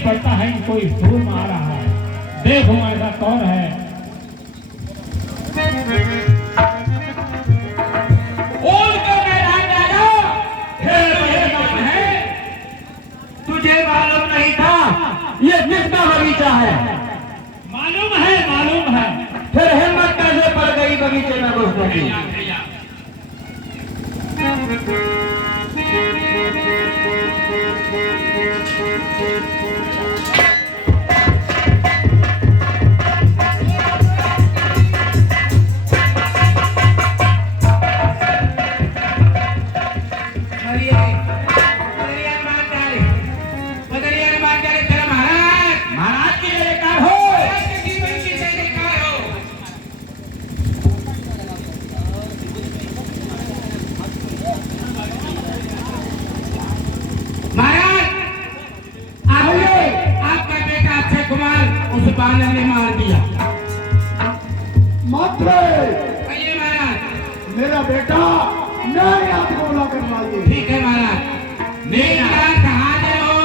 पड़ता है कि कोई धूल में आ रहा है। देखो ऐसा कौन है। बोल के मैदान राजा, ये कौन है? तुझे मालूम नहीं था ये किसका बगीचा है? मालूम है, मालूम है। फिर हिम्मत कैसे पड़ गई बगीचे में घुसने की? बानर ने मार दिया। मात्र मेरा बेटा नए आत्मोला करवा दिए। ठीक है महाराज, मेरा कहा दे हो।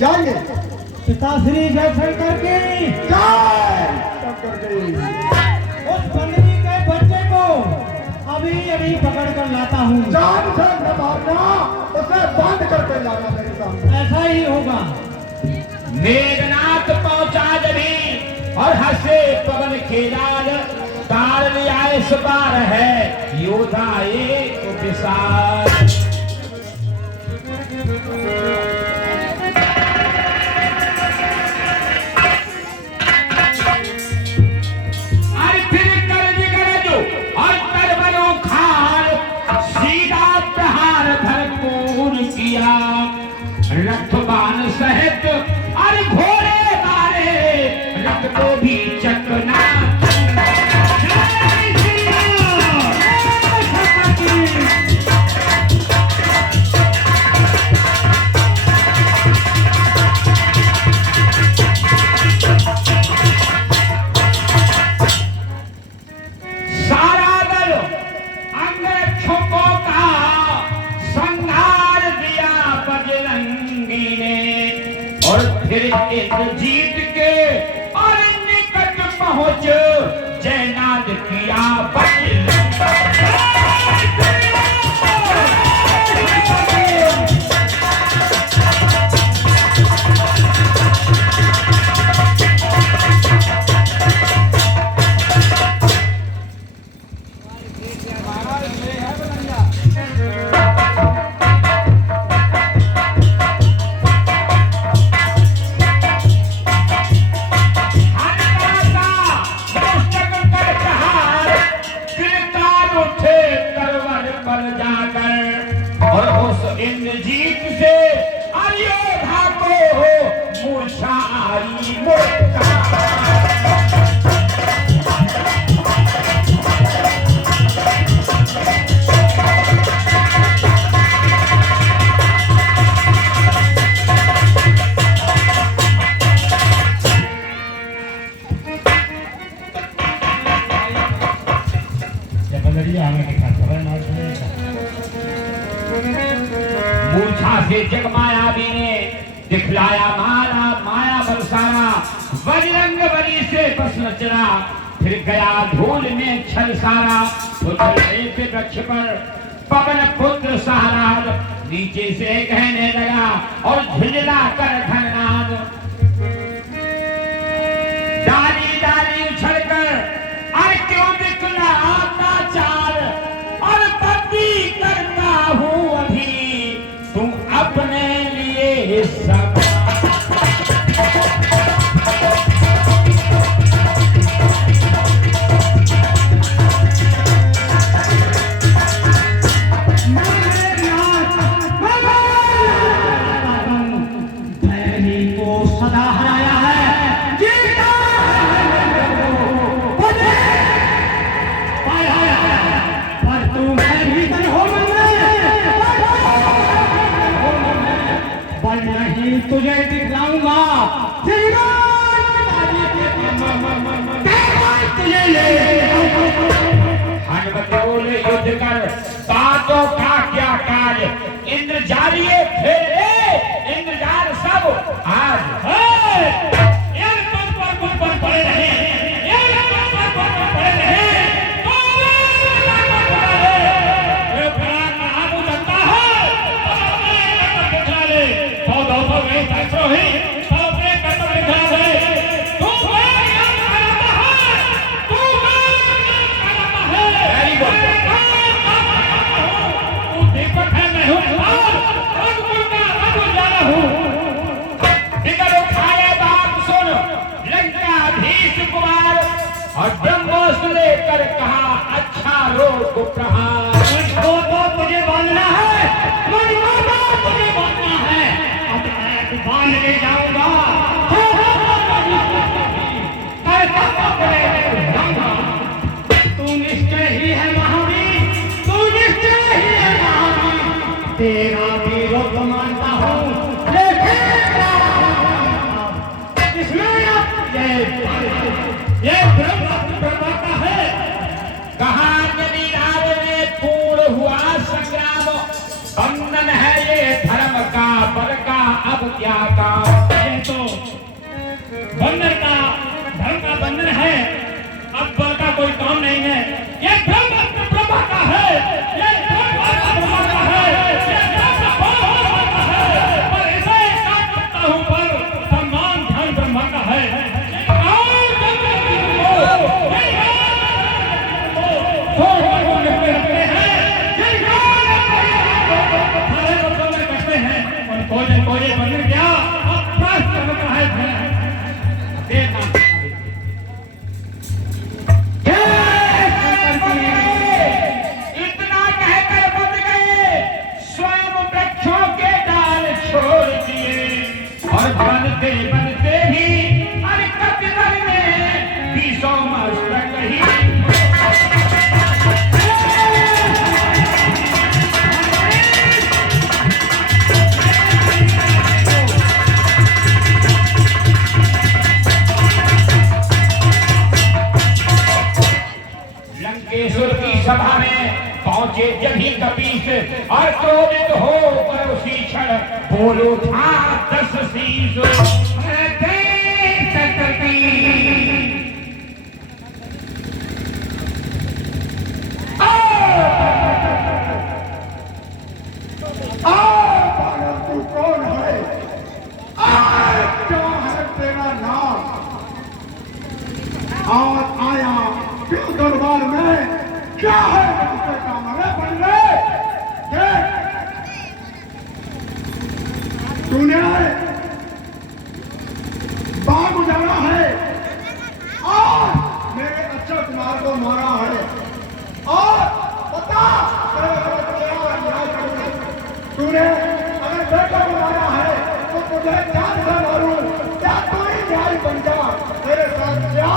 जाइए। पिताश्री जयशंकर की जय। उस बंदरी के बच्चे को अभी अभी पकड़ कर लाता हूँ। जान से न मारना, उसे बांध करके लाना मेरे सामने। ऐसा ही होगा। मेघनाथ पहुंचा जभी और हंसे पवन खेलाल, तार लिया इस बार है योद्धा एक विशाल। रथबान सहित अरे घोड़े मारे रथ को भी चकना। सारा दल अंगरक्षकों का संहार दिया बजरंगी ने, और फिर इंद्रजीत के और निकट पहुंच जयनाद किया मूर्छा से जगमायावी ने दिखलाया मारा माया बरसाया, बजरंग बली से बस न चला, फिर गया धूल में छल सारा। तो चलते वृक्ष पर पवन पुत्र सहनाद, नीचे से कहने लगा और झुंझला कर घननाद। डाली डाली उछल कर अरे क्यों दिखलाता चाल, और बंदी करता हूँ अभी तुम अपने लिए सब। तुझे दिखलाऊंगा तुझे बोले युद्ध कर बातों का क्या काज, इंद्रजालिए फेरे इंद्रजाल सब आज पड़े रहे और ब्रह्मोस्त्र लेकर कहा अच्छा रोग प्रहार। मुझको तो तुझे बांधना है, मुझको तो तुझे बांधना है, अब मैं बांध ले जाऊंगा। तू निश्चय ही है महावीर, तू निश्चय ही है महावीर, तेरा विरोध मानता हूँ ये ब्रह्मा है। कहा नदी राव में पूर्ण हुआ संग्राम, बंधन है ये धर्म का बल का अब क्या काम। ये तो बंधन का धर्म का बंधन है, अब बल का कोई काम नहीं है। ये ब्रह्मा का है, ये ब्रह्मा का है, ये ब्रह्मा है, पर इसे काट सकता हूँ पर सम्मान धन ब्रह्मा का है। इतना कहकर बंद गए, स्वयं वृक्षों के डाल छोड़ दिए, और बनते बनते ही अरे कपिल ने 20 मस्तक ही। लंकेश्वर की सभा में पहुंचे जब ही कपीस, और क्रोधित हो कर उसी क्षण बोल उठा 10 शीश। तू कौन है? क्या है तेरा नाम? आज आया क्यों दरबार में? क्या है तुझसे काम? अरे बंदे तूने बाग उजाड़ा है और मेरे अक्षय कुमार को मारा है, और बता तूने अगर बेटा को मारा है तो तुझे जान से मारूं, क्या तू ही न्याय बन जा मेरे साथ? क्या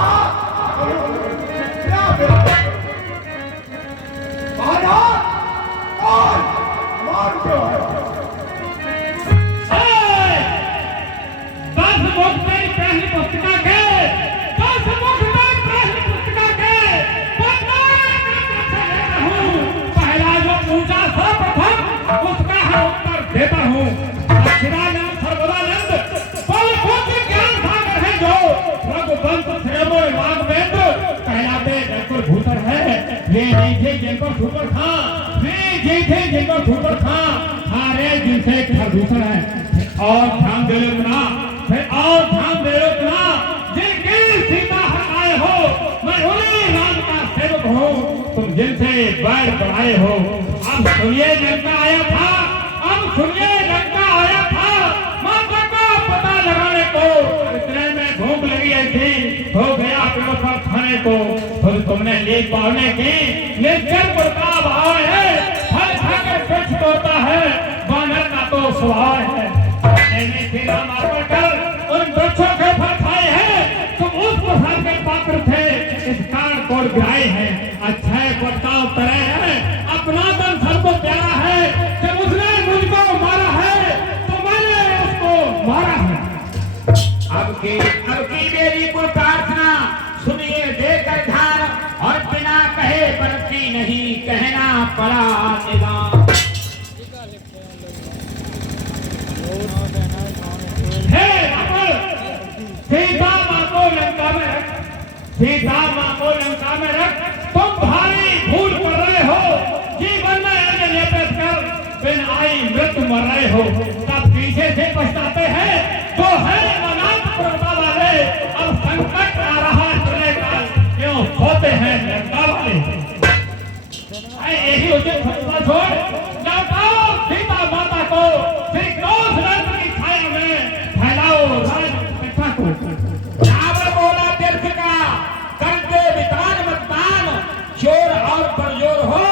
और मार क्यों है? पहली पुस्तिका के पहला जो पूछा सर्वप्रथम उसका है उत्तर देता ठुकर खा, वे जैसे जिनको ठुकर खा, हारे जिनसे प्रदूषण है। और ध्यान दे लो ना, फिर और ध्यान दे लो ना, जिनकी सीता हटाए हो, मैं उन्हीं राम का सेवक हूँ, तुम जिनसे बैर बढ़ाए हो। अब सुनिए लंका आया था, अब सुनिए लंका आया था, माता का पता लगाने को, इतने में भूख लगी थी, हो गया पेड़ों पर खाने को, फिर तुमने लीक पाने की, निर्जन प्रताप आए है, फल खाकर कुछ होता है, बानर का तो स्वभाव है। मार कर उन वृक्षों के फल खाए हैं, तुम उस प्रसाद के पात्र थे, इस कारण कोड गिराए हैं। अच्छा बर्ताव करे है, अपना तन सबको प्यारा है, जब उसने मुझको मारा है तो मैंने उसको मारा है। अब की मेरी को प्रार्थना सुनिए देकर ध्यान, और बिना कहे बरती नहीं, कहना पड़ा निदान। हे रावण, सीता माँ को लंका में रख, सीता माँ को लंका में रख, तुम भारी भूल कर रहे हो, जीवन में लेपेट कर बिन आई मृत्यु मर रहे हो। तब पीछे से पछताते हैं जो है अनाथ प्रभा वाले, अब संकट आ रहा चलेगा, क्यों सोते हैं लंका वाले। यही उचित फैसला छोड़ लौटाओ सीता माता को, श्री क्रोध रंग की छाया में फैलाओ राज प्रतिष्ठा को। रावण बोला तीर्थ का करते वितान मतदान, चोर और परजोर हो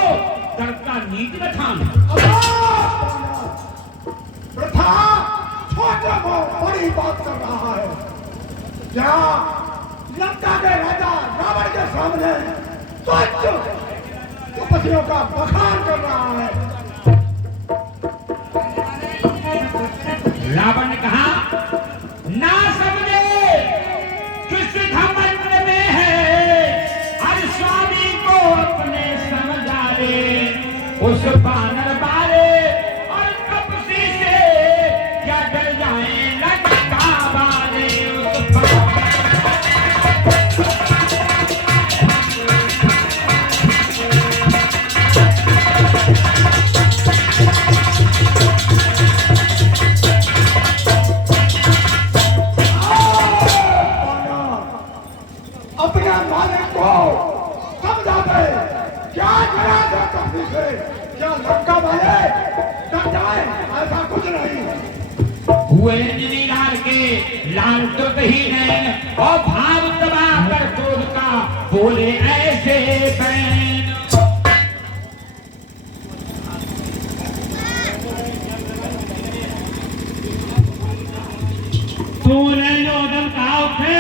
करता नीति बखान। प्रथा छोटे को बड़ी बात कर रहा है, यहाँ लंका के राजा रावण के सामने स्वच्छ तपस्वियों का बखान कर रहा है। रावण ने कहा ना समझे किस घमंड में है, हर स्वामी को अपने समझा ले, उस बानर बारे और कपसी से क्या डर जाए लंका वाले। अपने मालिक को समझा दे, क्या करा दे कभी से, क्या लंका वाले डर जाए, ऐसा कुछ नहीं। हुए अंजनी लाल के लाल तुरतहीन, और भाव दबा कर क्रोध का बोले ऐसे बैन। तूने जो दम कहा थे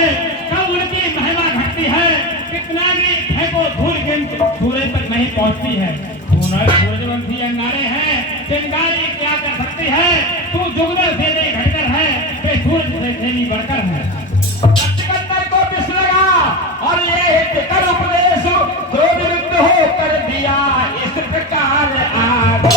कब उनकी महिमा घटती है, कितना भी फेंको धूल गिन सूरज तक नहीं पहुंचती है। सूरजवंशी अंगारे हैं, चिंगारी क्या कर सकती है, तू जुगनर से नहीं घटकर है, वे सूरज से नहीं बढ़कर है। सिकंदर को पिस लगा और ये कर उपदेश क्रोधविद्ध हो कर दिया इस प्रकार आज।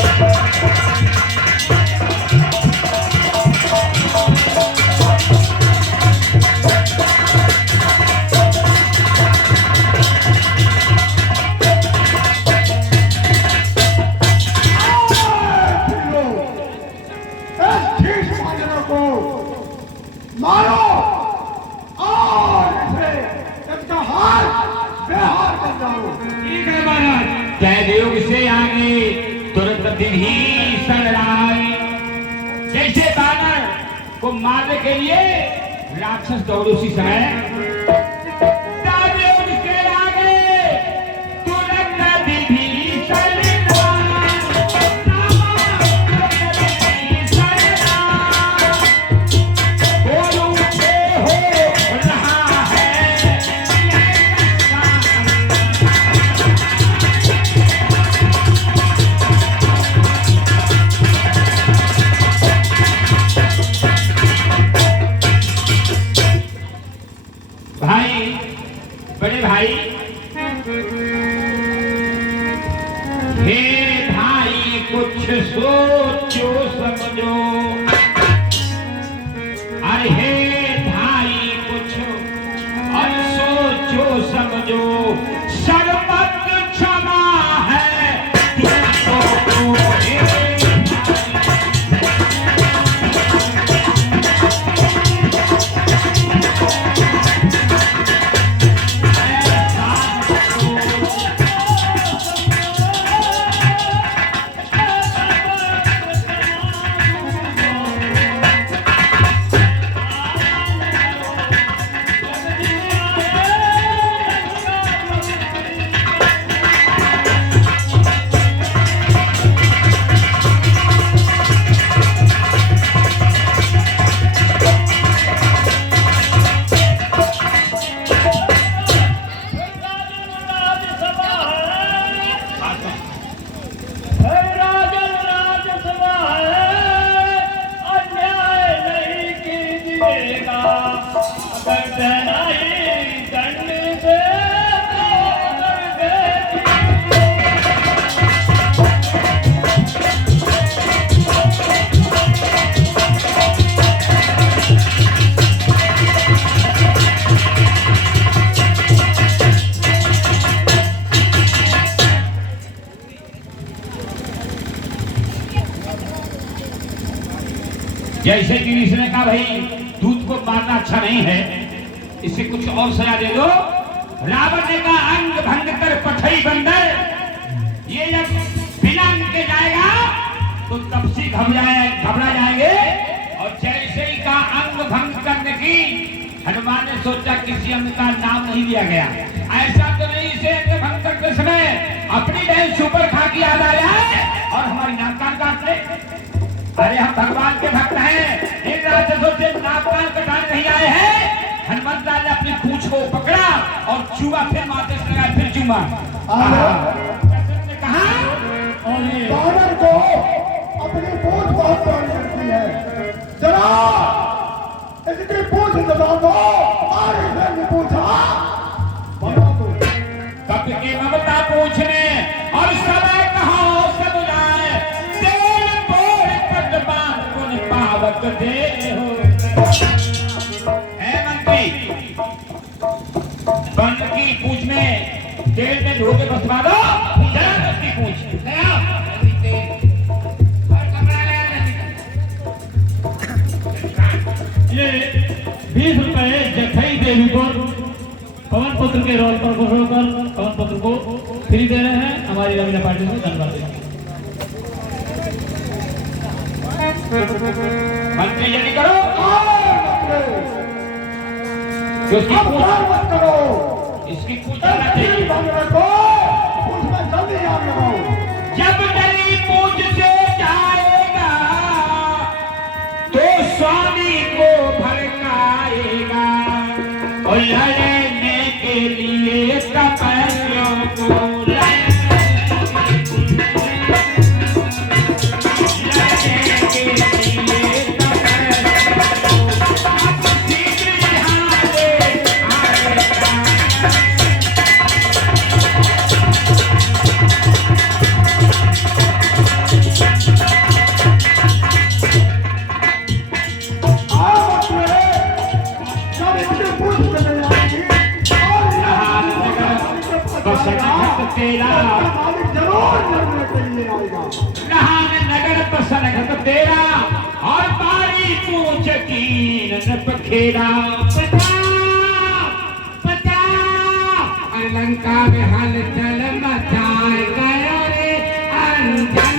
मारो और इसे इसका हाल बेहाल कर दो। ठीक है महाराज। कैदयोग से आगे तुरंत विभीषण राय, जैसे बानर को मारने के लिए राक्षस दौड़े उसी समय कैदयोग से आगे तुरंत विभीषण बड़े भाई, हे भाई कुछ सोचो समझो, अरे हे भाई कुछ और सोचो समझो, सर्वत्र क्षमा है जैसे कि इसने कहा भाई दूध को मारना अच्छा नहीं है, इसे कुछ और सजा दे दो। रावण ने कहा अंग भंग कर पठई बंदर, ये जब बिना अंग के जाएगा तो तपसी घबरा जाएंगे। और जैसे ही का अंग भंग करने की हनुमान ने सोचा किसी अंग का नाम नहीं दिया गया, ऐसा तो नहीं इसे अंग भंग करते समय अपनी बहन सुपर खा की याद आ जाए और हमारी नाक कान काट ले। अरे हम भगवान के भक्त हैं, इन राक्षसों से नाक कान कटाने नहीं आए हैं। हनुमंत ने अपनी पूंछ को पकड़ा और चूहा फिर माथे से लगाया, फिर चूमा कहा और ये बानर को अपनी पूंछ बहुत बड़ी लगती है, जरा इसकी पूंछ दबा दो और इसे पूछा बना दो। कब की ममता पूछने और समय कहो सब जाए, तेल बोल पट बांध कुन पावक दे हो। है मंत्री बन की पूछ में तेल में धो के बसवा दो, जरा उसकी पूछ ले आओ। ये 20 रुपए जखई देवी को पवन पुत्र के रोल पर खुश होकर पवन पुत्र को फ्री दे रहे हैं। हमारी रवीना पार्टी से धन्यवाद दें। मंत्री ये नहीं करो कि उसकी अब पूछ, बात मत करो, इसकी पूछ करना चाहिए। बानर को उसमें जल्दी आ लगाओ। जब डरी पूछ से जाएगा तो स्वामी को भड़काएगा और लड़ने के लिए तपस्वियों को लड़ने के लिए तपस्वियों को शीघ्र यहाँ ले आएगा। नगर प्रसन्न तेरा और बारी पूछ कीन न पखेरा। लंका में हलचल मचाए गया रे अंजन